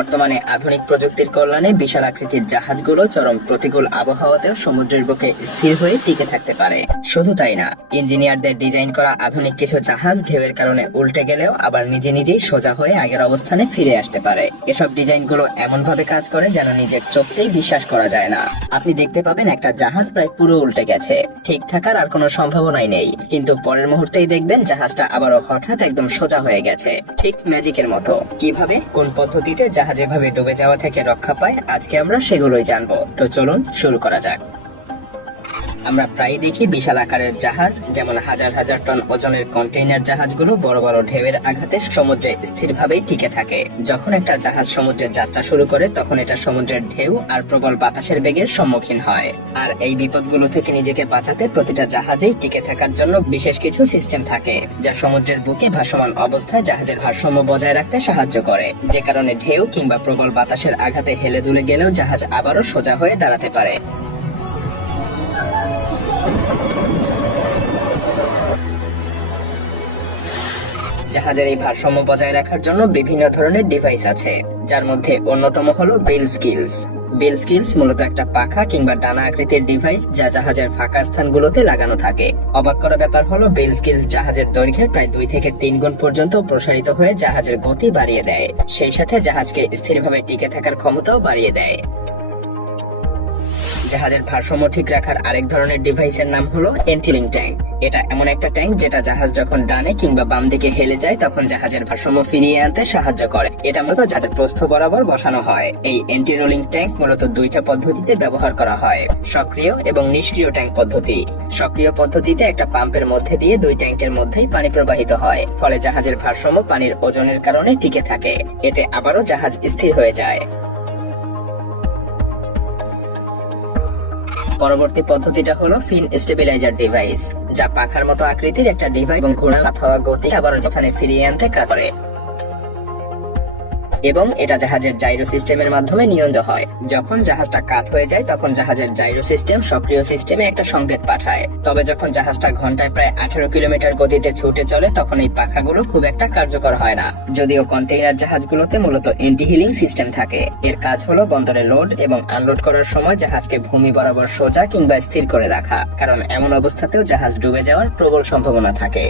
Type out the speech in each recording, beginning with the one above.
বর্তমানে আধুনিক প্রযুক্তির কল্যাণে বিশাল আকৃতির জাহাজগুলো চরম প্রতিকূল আবহাওয়াতেও সমুদ্রের বুকে স্থির হয়ে টিকে থাকতে পারে। শুধু তাই না, ইঞ্জিনিয়ারদের ডিজাইন করা আধুনিক কিছু জাহাজ ঢেউয়ের কারণে উল্টে গেলেও আবার নিজে নিজেই সোজা হয়ে আগের অবস্থানে ফিরে আসতে পারে। এসব ডিজাইনগুলো এমন ভাবে কাজ করে যেন নিজের চোখতেই বিশ্বাস করা যায় না। আপনি দেখতে পাবেন একটা জাহাজ প্রায় পুরো উল্টে গেছে, ঠিক থাকার আর কোনো সম্ভাবনাই নেই, কিন্তু পরের মুহূর্তেই দেখবেন জাহাজটা আবারও হঠাৎ একদম সোজা হয়ে গেছে, ঠিক ম্যাজিকের মতো। কিভাবে, কোন পদ্ধতিতে জাহাজ এভাবে ডুবে যাওয়া থেকে রক্ষা পায়, আজকে আমরা সেগুলোই জানবো। তো চলুন শুরু করা যাক। আমরা প্রায় দেখি বিশাল আকারের জাহাজ, যেমন হাজার হাজার টন ওজনের কন্টেইনার জাহাজগুলো বড় বড় ঢেউয়ের আঘাতে সমুদ্রে স্থিরভাবেই টিকে থাকে। যখন একটা জাহাজ সমুদ্রে যাত্রা শুরু করে তখন এটা সমুদ্রের ঢেউ আর প্রবল বাতাসের বেগের সম্মুখীন হয়। আর এই বিপদগুলো থেকে নিজেকে বাঁচাতে প্রতিটা জাহাজেই টিকে থাকার জন্য বিশেষ কিছু সিস্টেম থাকে, যা সমুদ্রের বুকে ভাসমান অবস্থায় জাহাজের ভারসাম্য বজায় রাখতে সাহায্য করে, যে কারণে ঢেউ কিংবা প্রবল বাতাসের আঘাতে হেলে দুলে গেলেও জাহাজ আবারও সোজা হয়ে দাঁড়াতে পারে। জাহাজের এই ভারসাম্য বজায় রাখার জন্য বিভিন্ন ধরনের ডিভাইস আছে, যার মধ্যে অন্যতম হলো বেল স্কিলস। বেল স্কিলস মূলত একটা পাখা কিংবা ডানা আকৃতির ডিভাইস, যা জাহাজের ফাঁকা স্থানগুলোতে লাগানো থাকে। অবাক করা ব্যাপার হলো বেল স্কিলস জাহাজের দৈর্ঘ্যের প্রায় 2 থেকে 3 গুণ পর্যন্ত প্রসারিত হয়ে জাহাজের গতি বাড়িয়ে দেয়, সেই সাথে জাহাজকে স্থিরভাবে টিকে থাকার ক্ষমতাও বাড়িয়ে দেয়। জাহাজের ভারসাম্য ঠিক রাখার আরেক ধরনের ডিভাইসের নাম হলো এন্টিলিং ট্যাঙ্ক। এটা এমন একটা ট্যাঙ্ক যেটা জাহাজ যখন ডানে কিংবা বাম দিকে হেলে যায় তখন জাহাজের ভারসাম্য ফিরিয়ে আনতে সাহায্য করে। এটা মূলত জাহাজের প্রস্থ বরাবর বসানো হয়। এই এন্টি রোলিং ট্যাঙ্ক মূলত 2টা পদ্ধতিতে ব্যবহার করা হয়, সক্রিয় এবং নিষ্ক্রিয় ট্যাঙ্ক পদ্ধতি। সক্রিয় পদ্ধতিতে একটা পাম্পের মধ্যে দিয়ে 2 ট্যাঙ্কের মধ্যেই পানি প্রবাহিত হয়, ফলে জাহাজের ভারসাম্য পানির ওজনের কারণে টিকে থাকে। এতে আবারও জাহাজ স্থির হয়ে যায়। পরবর্তী পদ্ধতিটা হলো ফিন স্টেবিলাইজার ডিভাইস, যা পাখার মতো আকৃতির একটা ডিভাইস এবং ঘোড়া অথবা গতি আবার স্থানে ফিরিয়ে আনতে কাজ করে, এবং এটা জাহাজের জাইরো সিস্টেমের মাধ্যমে নিয়ন্ত্রিত হয়। যখন জাহাজটা কাত হয়ে যায় তখন জাহাজের জাইরো সিস্টেম সক্রিয় সিস্টেমে একটা সংকেত পাঠায়। তবে যখন জাহাজটা ঘন্টায় প্রায় 18 কিলোমিটার গতিতে ছুটে চলে তখন এই পাখাগুলো খুব একটা কার্যকর হয় না, যদিও কন্টেইনার জাহাজগুলোতে মূলত এন্টি হিলিং সিস্টেম থাকে। এর কাজ হলো বন্দরে লোড এবং আনলোড করার সময় জাহাজকে ভূমি বরাবর সোজা কিংবা স্থির করে রাখা, কারণ এমন অবস্থাতেও জাহাজ ডুবে যাওয়ার প্রবল সম্ভাবনা থাকে।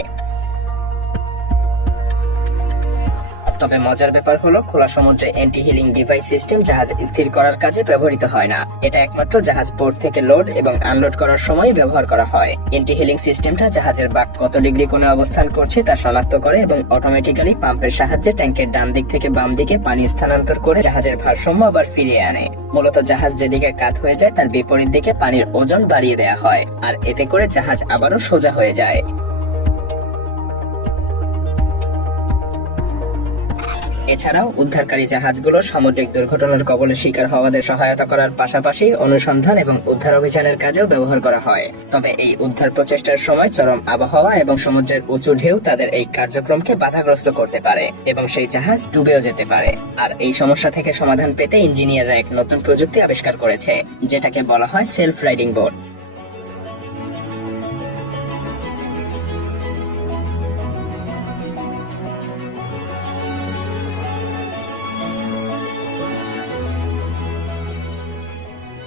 তবে মজার ব্যাপার হলো খোলা সমুদ্রে এন্টি হিলিং ডিভাইস সিস্টেম জাহাজ স্থির করার কাজে ব্যবহৃত হয় না। এটা একমাত্র জাহাজ পোর্ট থেকে লোড এবং আনলোড করার সময় ব্যবহার করা হয়। এন্টি হিলিং সিস্টেমটা জাহাজের বাঁক কত ডিগ্রি কোণে অবস্থান করছে তা শনাক্ত করে এবং অটোমেটিক্যালি পাম্পের সাহায্যে ট্যাঙ্কের ডান দিক থেকে বাম দিকে পানি স্থানান্তর করে জাহাজের ভারসাম্য আবার ফিরিয়ে আনে। মূলত জাহাজ যেদিকে কাত হয়ে যায় তার বিপরীত দিকে পানির ওজন বাড়িয়ে দেওয়া হয়, আর এতে করে জাহাজ আবারও সোজা হয়ে যায়। এছাড়াও উদ্ধারকারী জাহাজগুলো সামুদ্রিক দুর্ঘটনার কবলে শিকার হওয়াদের সহায়তা করার পাশাপাশি অনুসন্ধান এবং উদ্ধার অভিযানের কাজেও ব্যবহার করা হয়। তবে এই উদ্ধার প্রচেষ্টার সময় চরম আবহাওয়া এবং সমুদ্রের উঁচু ঢেউ তাদের এই কার্যক্রমকে বাধাগ্রস্ত করতে পারে এবং সেই জাহাজ ডুবেও যেতে পারে। আর এই সমস্যা থেকে সমাধান পেতে ইঞ্জিনিয়াররা এক নতুন প্রযুক্তি আবিষ্কার করেছে, যেটাকে বলা হয় সেলফ রাইডিং বোট।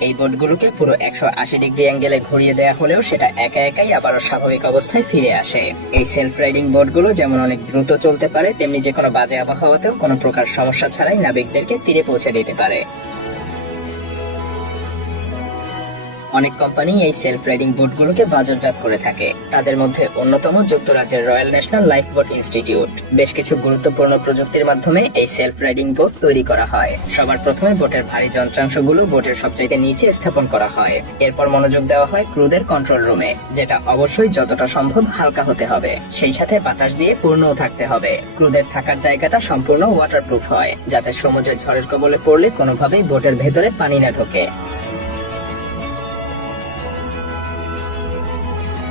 এই বোটগুলোকে পুরো 180 ডিগ্রি অ্যাঙ্গেলে ঘুরিয়ে দেওয়া হলেও সেটা একা একাই আবারও স্বাভাবিক অবস্থায় ফিরে আসে। এই সেলফ রাইডিং বোটগুলো যেমন অনেক দ্রুত চলতে পারে, তেমনি যে কোনো বাজে আবহাওয়াতেও কোনো প্রকার সমস্যা ছাড়াই নাবিকদেরকে তীরে পৌঁছে দিতে পারে। অনেক কোম্পানি এই সেলফ রাইডিং বোটগুলোকে বাজারজাত করে থাকে। তাদের মধ্যে অন্যতম যুক্তরাজ্যের royal national life boat institute. বেশ কিছু গুরুত্বপূর্ণ প্রযুক্তির মাধ্যমে এই সেলফ রাইডিং বোট তৈরি করা হয়। সবার প্রথমে বোটের ভারী যন্ত্রাংশগুলো বোটের সবচাইতে নিচে স্থাপন করা হয়। এরপর মনোযোগ দেওয়া হয় ক্রুদের কন্ট্রোল রুমে, যেটা অবশ্যই যতটা সম্ভব হালকা হতে হবে, সেই সাথে বাতাস দিয়ে পূর্ণও থাকতে হবে। ক্রুদের থাকার জায়গাটা সম্পূর্ণ ওয়াটারপ্রুফ হয়, যাতে সমুদ্রে ঝড়ের কবলে পড়লে কোনোভাবেই বোটের ভেতরে পানি না ঢোকে।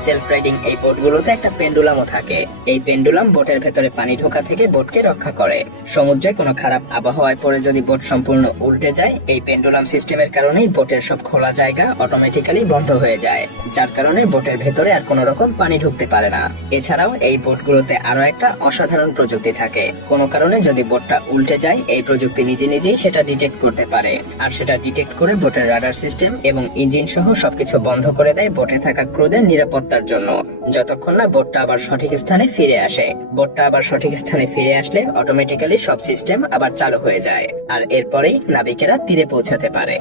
সেলফ রাইডিং এই বোটগুলোতে একটা পেন্ডুলামও থাকে। এই পেন্ডুলাম বোটের ভেতরে পানি ঢোকা থেকে বোটকে রক্ষা করে। সমুদ্রে কোনো খারাপ আবহাওয়ায় পড়ে যদি বোট সম্পূর্ণ উল্টে যায়, এই পেন্ডুলাম সিস্টেমের কারণেই বোটের সব খোলা জায়গা অটোমেটিক্যালি বন্ধ হয়ে যায়, যার কারণে বোটের ভেতরে আর কোনো রকম পানি ঢুকতে পারে না। এছাড়াও এই বোটগুলোতে আরো একটা অসাধারণ প্রযুক্তি থাকে। কোনো কারণে যদি বোটটা উল্টে যায়, এই প্রযুক্তি নিজে নিজেই সেটা ডিটেক্ট করতে পারে, আর সেটা ডিটেক্ট করে বোটের রাডার সিস্টেম এবং ইঞ্জিন সহ সবকিছু বন্ধ করে দেয় বোটে থাকা ক্রুদের নিরাপত্তার জন্য, যতক্ষণ না বোটটা আবার সঠিক স্থানে ফিরে আসে। বোটটা আবার সঠিক স্থানে ফিরে আসলে অটোমেটিক্যালি সব সিস্টেম আবার চালু হয়ে যায়, আর এরপরেই নাবিকেরা তীরে পৌঁছাতে পারে।